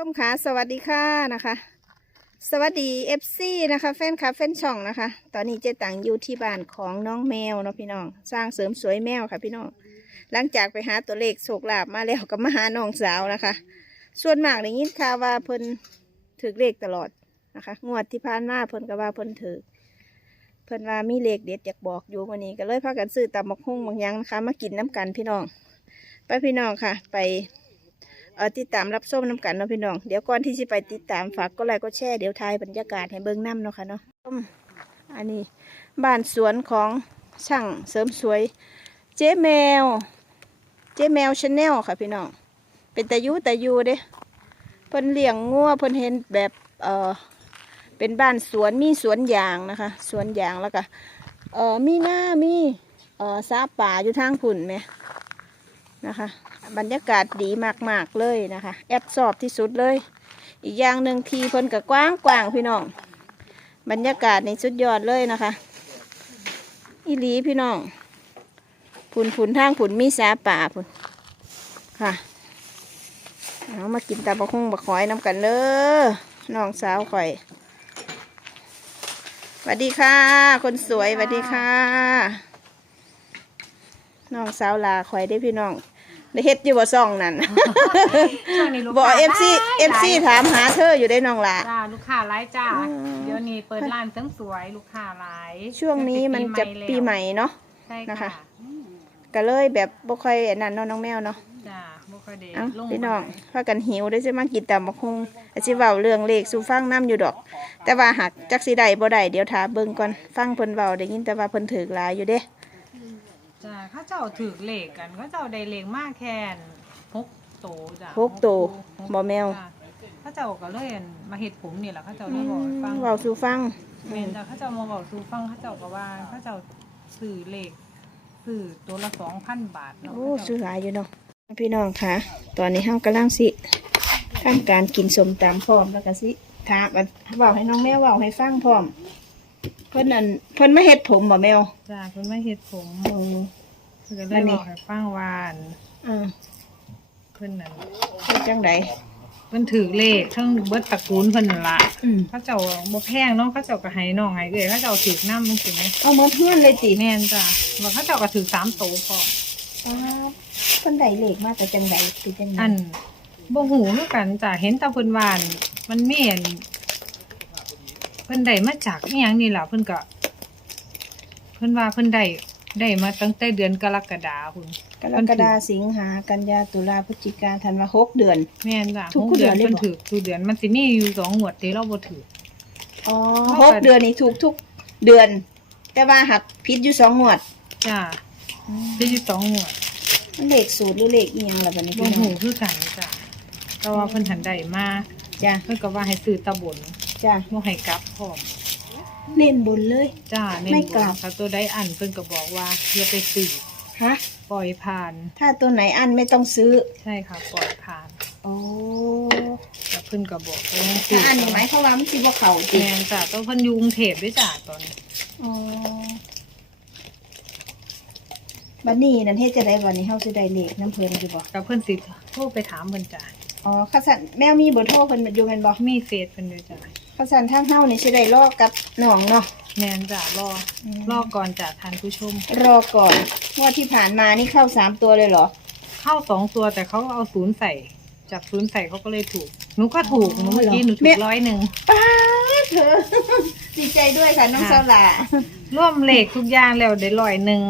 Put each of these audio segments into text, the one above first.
ชมค่ะสวัสดีค่ะนะคะ สวัสดี FC นะคะแฟนคลับแฟนช่องนะคะ ตอนนี้เจ๊ตังอยู่ที่บ้านของน้องแมวเนาะพี่น้อง สร้างเสริมสวยแมวค่ะพี่น้อง หลังจากไปหาตัวเลขโชคลาภมาแล้วก็มาหาน้องสาวนะคะ ส่วนมากได้ยินข่าวว่าเพิ่นถือเลขตลอดนะคะ งวดที่ผ่านมาเพิ่นก็ว่าเพิ่นถือเพิ่นว่ามีเลขเด็ดอยากบอกอยู่วันนี้ก็เลยพากันซื้อตำบักหุ่งบางย่างนะคะ มากินน้ำกันพี่น้อง ไปพี่น้องค่ะ ไป เออติดตามรับชมน้ำกันเนาะพี่น้อง เดี๋ยวก่อนที่จะไปติดตามฝากก็ไลค์ก็แชร์เดี๋ยวทายบรรยากาศให้เบิ้งน้ำเนาะค่ะเนาะอืมอันนี้บ้านสวนของช่างเสริมสวย เจ๊แมว เจ๊แมวชาแนลค่ะพี่น้อง เป็นตายุตายูเด้เพิ่นเลี้ยงงัวเพิ่นเห็นแบบเออเป็นบ้านสวนมีสวนยางนะคะ สวนยางแล้วก็เออมีหน้ามีเออซาป่าอยู่ทางผุ่นไหมนะคะ บรรยากาศดีมากๆเลยนะคะ แอบสอบที่สุดเลย อีกอย่างหนึ่งทีเพิ่นกับกว้างกว้างพี่น้อง บรรยากาศในสุดยอดเลยนะคะ อีหลีพี่น้องผุนผุนทางผุนมีสาป่าผุนค่ะเอามากินตาบะคงบะคอยน้ำกันเลยน้องสาวข่อยสวัสดีค่ะ คนสวยสวัสดีค่ะ น้องสาวลาข่อยได้พี่น้อง ได้เฮ็ดอยู่บ่ซ่องนั่น ช่วงนี้ลูกบ่ค้าเอฟซีหเอลายฟซีถามหาเธออยู่ได้น้องละ จ้าลูกค้าหลายจ้าอืม เดี๋ยวนี้เปิดร้านเสริมสวยลูกค้าหลายช่วงนี้มันจะปีใหม่เนาะ ใช่นะคะ ค่ะก็เลยแบบบ่ค่อยอันนั้นเนาะน้องแมวเนาะจ้าบ่ค่อยได้เอ้าลงพี่น้องมาพากันหิวได้สิมากินตำบักหุ่งอาสิเว้าเรื่องเลขสู่ฟังนํอยู่ดอก แต่ว่าหักจักสิได้บ่ได้เดี๋ยวถาเบิ่งก่อนฟังเพิ่นเว้าได้ยินแต่ว่าเพิ่นถือหลายอยู่เด้จ้า เขาเจ้าถือเลขกันเขาเจ้าได้เลขมากแค่นหกโตจ้าหกโตบ่แมว จ้าเขาเจ้าก็เลยอั่นมาเฮ็ดผมนี่แหละเขาเจ้าเลยบอกให้ฟัง เว้าสู่ฟังแม่นจ้าเขาเจ้ามาบอกสู่ฟังเขาเจ้าก็ว่าเขาเจ้าซื้อเลขซื้อตัวละ2,000บาทเนาะโอ้เขาซื้เจ้าอหลายอยู่เนาะพี่น้องค่ะ ตอนนี้เฮากำลังสิทำการกินสมตำพร้อมแล้วก็สิถามอันเว้าให้น้องแมวเว้าให้ฟังพร้อมเพิ่นนั่นเพิ่นมาเฮ็ดผมบ่แมว จ้าเพิ่นมาเฮ็ดผมเออ เพิ่นก็เลยบอกให้ฟังว่าอั่นอ่าเพิ่นนั่นเฮ็ดจังไดเพิ่นถือเลขทั้งเบิดตระกูลเพิ่นนั่นล่ะอืมเขาเจ้าบ่แพงเนาะเขาเจ้าก็ให้น้องให้เอ้ยเขาเจ้าถือนำจังซี่แหมเอาหมดเฮือนเลยติแม่นจ้ะว่าเขาเจ้าก็ถือ3โตพออ้าวเพิ่นได้เลขมาแต่จังไดสิจังไดอันบ่ฮู้คือกันจ้ะเห็นแต่เพิ่นว่าอั่นมันมีอันเพิ่นได้มาจากอีหยังนี่ล่ะเพิ่นก็ เพิ่นว่าเพิ่นได้ ได้มาตั้งแต่เดือนกรกฎาคมกรกฎาสิงหากันยาตุลาพฤศจิกาธันวาหกเดือน แม่นจ้ะทุกหกเดือนเดือนเลยเพิ่นบ่ถือทุกเดือนมันสิมีอยู่สองงวดที่เราบ่ถืออ๋อเท่าหกักนเดือนนี่ถูกทุกเดือน แต่ว่าหักผิดอยู่สองงวดจ้ะได้อยู่สองงวดมันเลขสูตรหรือเลขอีหยังล่ะบัดนี้บ่พี่น้อฮู้งคือกันจ้ะแต่ว่าเพิ่นหันได้มาจ้ะเพิ่นก็ว่าให้ซื้อตะบนจ้ะบ่ให้กลับพร้อม เน้นบนเลย จ้าเน้นไม่บกลันบถ้าตัวใดอันเพิ่นก็บอกว่าอย่าไปซื้อฮะปล่อยผ่าน ถ้าตัวไหนอันไม่ต้องซื้อใช่ค่ะ ปล่อยผ่านโอ้แต่เพิ่นก็บอกว่าให้ถ้าอันนี่หมายความว่ามันสิบ่เข้าติแม่นจ้ะตัวเพิ่นอยู่กรุงเทพด้วยจ้ะตอนนี้อ๋อบัดนี้นั่นเฮ็ดจะได้บัดนี้เฮาสิได้เลขน้ำเพิ่นอยู่บ่ก็เพิ่นสิโทรไปถามเพิ่นจ้ะอ๋อข้าสันแมวมีเบอร์โทรเพิ่นอยู่แม่นบ่มีเฟซเพิ่นด้วยจ้ะ ข้าสันทางเฮานี่สิได้รอกับน้องเนาะ แม่นจ้ะรออืม รอก่อนจ้ะท่านผู้ชม รอก่อนงว่าที่ผ่านมานี่เข้าสามตัวเลยเหรอ เข้าสองตัวแต่เขาเอาศูนย์ใส่จับศูนย์ใส่เขาก็เลยถูก หนูก็ถูกหนูเมื่อกี้หนูถูแม่ กร้อยหนึ่ง ป้าดเธอ ดีใจด้วยค่ะน้องค่ะ เซาหล่าร่วมเลขทุกอย่างแล้วได้ร้อยหนึ่ง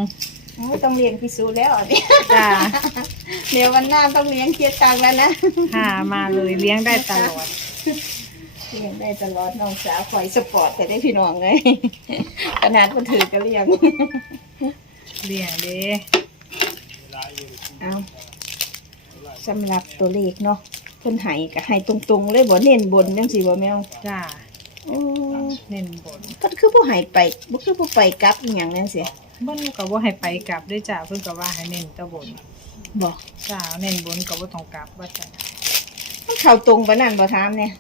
โอ้ต้องเรียนพิสูจน์แล้วอันนี้จ้ะเดี๋ยววันหน้าต้องเลี้ยงเคียตังค์แล้วนะหามาเลยเลี้ยงได้ตลอด เลี้ยงได้ตลอดน้องสาวคอยสปอร์ตแต่ได้พี่น้องไงขนาดคนถือก็เลี้ยงเลี้ยงเด้เอาสำหรับตัวเลขเนาะเพิ่นให้ก็ให้ตรงๆ เลยบ่เน้นบนจังซี่บ่แมวจ้าโอ้เน้นบนก็คือผู้ให้ไปบ่คือผู้ไปกลับอหย่างนั้นเสียเบิ่นก็บ่ให้ไปกลับด้วยจ้าเพิ่นก็ว่าให้เน้นแตะบนบอกจ้าเน้นบนก็บ่ต้องกลับว่าจ้ะมันเข้าตรงปานนั้นบ่ถามเนี่ย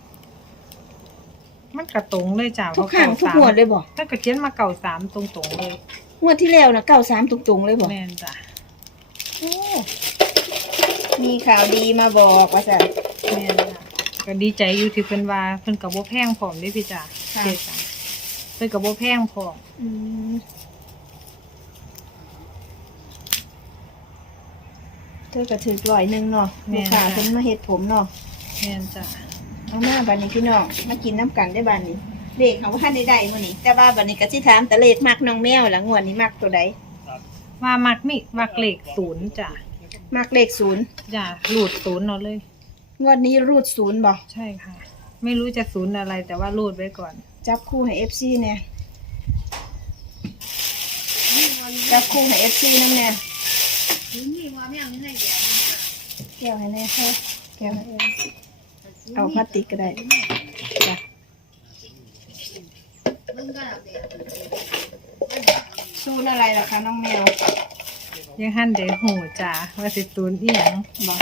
มันก็ตรงเลยจ้าทุกครั้งทุกงวดเลยบ่ถ้าก็เขียนมาเก่าสามตรงๆเลยงวดที่แล้วนะ93ตรงๆเลยบ่แม่นจ้ะโอ้มีข่าวดีมาบอกว่าซั่นแม่นจ้ะก็ดีใจอยู่ที่เพิ่นว่าเพิ่นก็บ่แพงพร้อมเด้พี่จ๋าค่ะ เจ๊ตังเพิ่นก็บ่แพงพร้อมอืมเธอก็ถือร้อยหนึ่งเนาะลูกค้าเพิ่นมาเฮ็ดผมเนาะแม่นจ้ะ เอามาบัดนี้พี่น้องมากินน้ำกันได้บัดนี้เลขของท่านได้ได้มื้อนี้แต่ว่าบัดนี้ก็สิถามแต่เลขมักน้องแมวละงวดนี้มักตัวใดว่ามักมิมักเลขศูนย์จ้ะมักเลขศูนย์จ้ะหลุดศูนย์เอาเลย งวดนี้รูดศูนย์บ่ใช่ค่ะ ไม่รู้จะศูนย์อะไร แต่ว่ารูดไว้ก่อน จับคู่ให้ FC เนี่ยจับคู่ให้ FC นำแน่แก้วให้แน่ค่ะแก้วให้แน่ เอาพลาสติกก็ได้จ้ะศูนย์อะไรล่ะคะน้องแมวยังหันเดหูจ้ะว่าสิศูนย์อีหยังบอก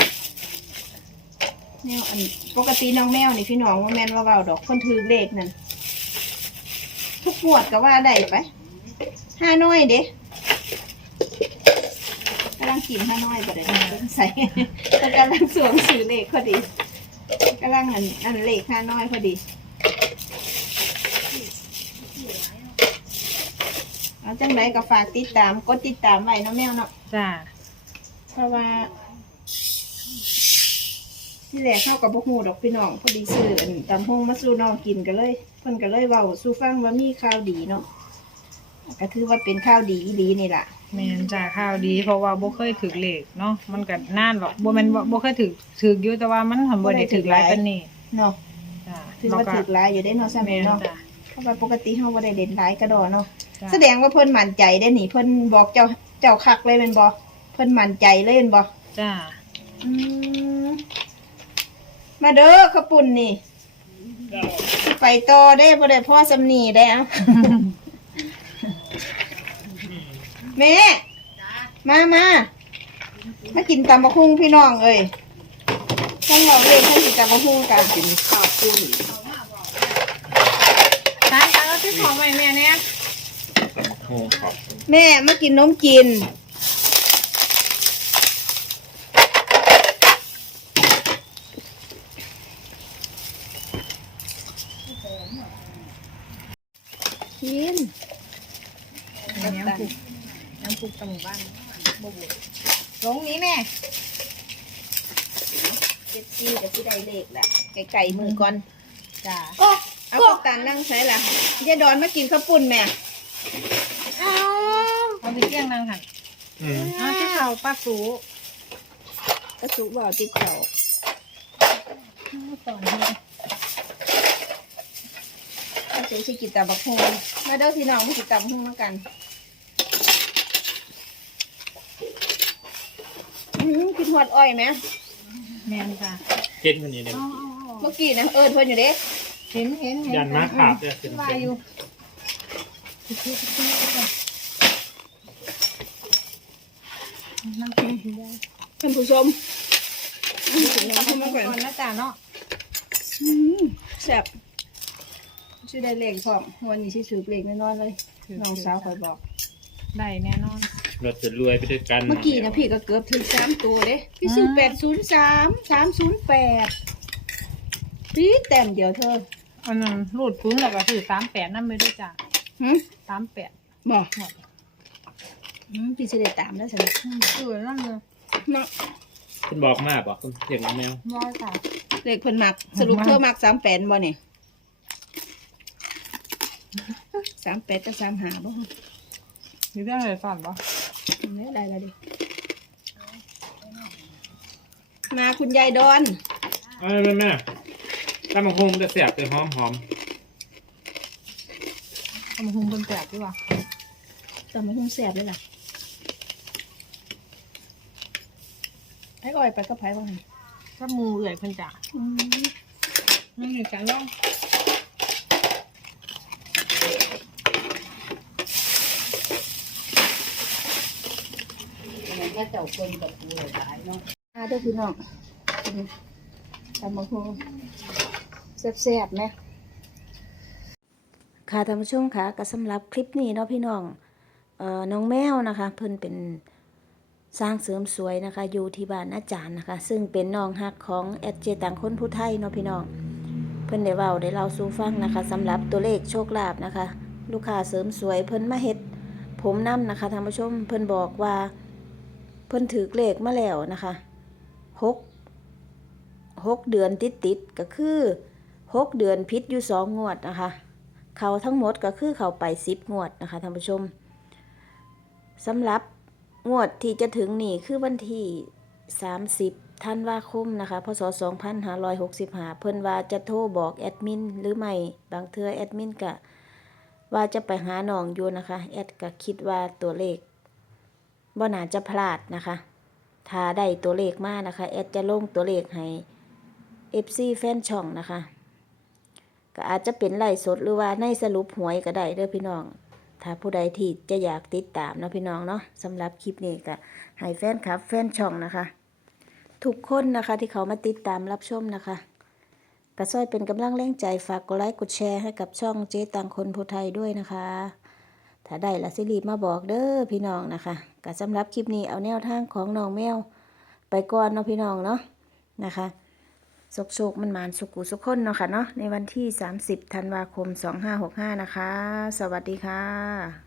แมวอันปกติน้องแมวนี่พี่น้องว่าแม่นว่าเบาดอกคนถือเลขนั่นทุกหมวดก็ว่าได้ไปห้าน้อยเด้กำลังกินห้าน้อยบ่ได้ใส่ก็กำลังสวมสื่อเลขพอดี กำลังอันอันเลขห้าน้อยพอดี เอาจังไรก็ฝากติดตามกดติดตามไว้เนาะแมวเนาะจ้ะเพราะว่า ที่แรกเข้ากับพวกหูดอกพี่น้องพอดีซื้ออันตำฮงมาสู่น้องกินกันเลยเพิ่นก็เลยเว้าสู่ฟังว่ามีข่าวดีเนาะก็ถือว่าเป็นข่าวดีอีหลีนี่ล่ะ แม่นจ้ะข้าวดี เพราะว่าบ่เคยถึกเลขเนาะมันก็นานหรอกบ่แม่นบ่บ่เคยถึกถึกอยู่แต่ว่ามันหันบ่ได้ถึกหลายปานนี้เนาะจ้ะถือว่าถือหลายอยู่ได้เนาะซ้ำแม่นี่นเนาะจ้ะ เพราะว่าปกติเฮาบ่ได้เด่นหลายกระดอเนาะจ้ะ แสดงว่าเพิ่นมั่นใจได้นี่เพิ่นบอกเจ้าเจ้าคักเลยแม่นบ่เพิ่นมั่นใจเลยแม่นบ่จ้ะอืมมาเด้อขาวปุ่นนี่ ไปต่อได้บ่ได้พ่อสำนีได้เอา แม่มามามากินตำบักหุ่งพี่น้องเอ้ยท่านบอกเลยท่านกินตำบักหุ่งกันกินข้าวปุ้นตายตายเอาที่ของใหม่แม่เนี่ยโอ้ครับแม่มากินนมกินกิน น้ำปุกน้ำปุกตะหมู่บ้านบ่บุลงนี้แม่เจ็ดซี่กับที่ได้เลขแหละไก่ไก่มือก่อนจ้ะก็เอากัปตันนั่งใช้ละยายดอนมากินข้าวปุ้นแม่เอาเอาไปเที่ยงนางหันอืมเอาที่เขาป้าสูกระสุบอกติดเขาตอนนี้กระสุสิกินตาบักฮงมาเด้อพี่น้องมากินตาบักฮงแล้วกัน อืมกินหอดอ้อยไหมแม่นจ้ะเก็ตวันนี้เลยเมื่อกี้นะเอิญเพิ่นอยู่เด้เห็นเห็นเห็นยันมาขาบเลยเป็นว่าเป็นอยู่นั่งกินกินได้ท่านผู้ชมนั่งกินน้ำเข้ามาก่อนก่อนนะจ๊ะเนาะอืมแซ่บชื่อได้เลขพร้อมวันนี้ชื่อถือเลขแน่นอนเลยน้องสาวคอยบอก ได้แน่นอน เราจะรวยไปด้วยกันเมื่อกี้นะพี่ก็เกือบถึงสามตัวเด้พี่ซื้อแปดศูนย์สามสามศูนย์แปดพี่แต้มเดียวเธออันนั้นรูดปุ้นแล้วก็คือสามแปดนั่นไม่ได้จ้ะหืมสามแปดบอกหมดอืมพี่จะได้ตามแล้วสิคือนั่นเลยเนาะคุณบอกมากบอกคุณเสียงแมวร้อยจ้ะเลขเพิ่นมัก สรุปเธอมักสามแปดบ่เนี่ยสามแปดกับสามหาบ่มีเรื่องอะไรสอนปะไม่ได้แล้วดิ มาคุณยายดอน เอ้ยแม่แม่ตั้งมังคงจะเสียบจะหอมหอมทำหุงคนแตกดีกว่าแต่ม่หุ้งแสบเลยล่ะไอ้อ้อยไปกับไผ่บ้างก็มูเอื่อยเพิ่นจ้ะอืมนั่นอง ยู่จ้ะล่องมาเด้อพี่น้องทำมาหุ้งแซ่บๆไหมค่ะท่านผู้ชมค่ะก็สำหรับคลิปนี้เนาะพี่น้องเอ่อน้องแมวนะคะ เพิ่นเป็นสร้างเสริมสวยนะคะ อยู่ที่บ้านอาจารย์นะคะ ซึ่งเป็นน้องฮักของแอดเจต่างคนผู้ไทยเนาะพี่น้อง เพิ่นได้เว้าได้เล่าสู่ฟังนะคะสำหรับตัวเลขโชคลาภนะคะ ลูกค้าเสริมสวยเพิ่นมาเฮ็ดผมนํนะคะท่านผู้ชมเพิ่นบอกว่า เพิ่นถือเลขมาแล้วนะคะหกหกเดือนติดติดก็คือหกเดือนพิษอยู่สองงวดนะคะ เขาทั้งหมดก็คือเขาไปสิบงวดนะคะท่านผู้ชมสำหรับงวดที่จะถึงนี่คือวันที่30ธันว่าคมนะคะพศ2565เพิ่นว่าจะโทรบอกแอดมินหรือไม่ บางเทื่อแอดมินก็ว่าจะไปหาน้องอยู่นะคะ แอดก็คิดว่าตัวเลข บ่น่าจะพลาดนะคะ ถ้าได้ตัวเลขมานะคะ แอดจะลงตัวเลขให้ FC แฟนช่องนะคะ ก็อาจจะเป็นไล่สดหรือว่าในสรุปหวยก็ได้เด้อพี่น้อง ถ้าผู้ใดที่จะอยากติดตามนะพี่น้องเนาะสำหรับคลิปนี้ก็ให้แฟนคลับ แฟนช่องนะคะ ทุกคนนะคะที่เขามาติดตามรับชมนะคะก็ช่วยเป็นกำลังแรงใจฝากกดไลค์กดแชร์ให้กับช่องเจ๊ตังคนผู้ไทยด้วยนะคะ ถ้าได้ละสิรีบมาบอกเด้อพี่น้องนะคะก็สำหรับคลิปนี้เอาแนวทางของน้องแมว ไปก่อนเนาะพี่น้องเนาะนะคะสุกโศกมันหมานสุกุสุขคนเนาะค่ะเนาะในวันที่ 30ธันวาคม 2565 นะคะ สวัสดีค่ะ